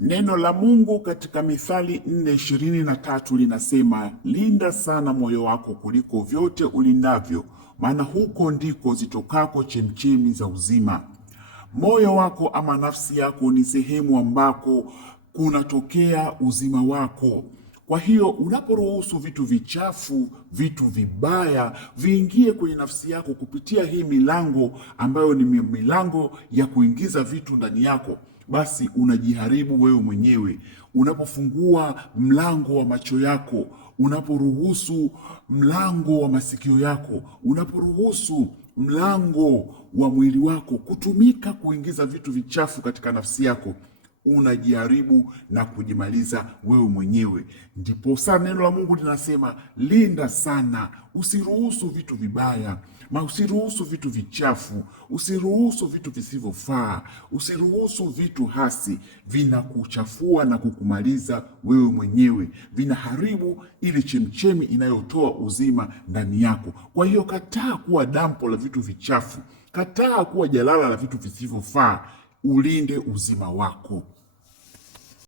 Neno la Mungu katika Mithali 4:23 linasema, linda sana moyo wako kuliko vyote ulindavyo, maana huko ndiko zitokako chemchemi za uzima. Moyo wako ama nafsi yako ni sehemu ambako kunatokea uzima wako. Kwa hiyo unaporuhusu vitu vichafu, vitu vibaya viingie kwenye nafsi yako kupitia hii milango ambayo ni milango ya kuingiza vitu ndani yako, basi unajiharibu wewe mwenyewe. Unapofungua mlango wa macho yako, unaporuhusu mlango wa masikio yako, unaporuhusu mlango wa mwili wako kutumika kuingiza vitu vichafu katika nafsi yako, unajiharibu na kujimaliza wewe mwenyewe. Ndipo sana neno la Mungu linasema, linda sana, usiruhusu vitu vibaya, usiruhusu vitu vichafu, usiruhusu vitu visivyofaa, usiruhusu vitu hasi. Vinakuchafua na kukumaliza wewe mwenyewe, vinaharibu ile chemchemi inayotoa uzima ndani yako. Kwa hiyo kataa kuwa dampo la vitu vichafu, kataa kuwa jalala la vitu visivyofaa, ulinde uzima wako.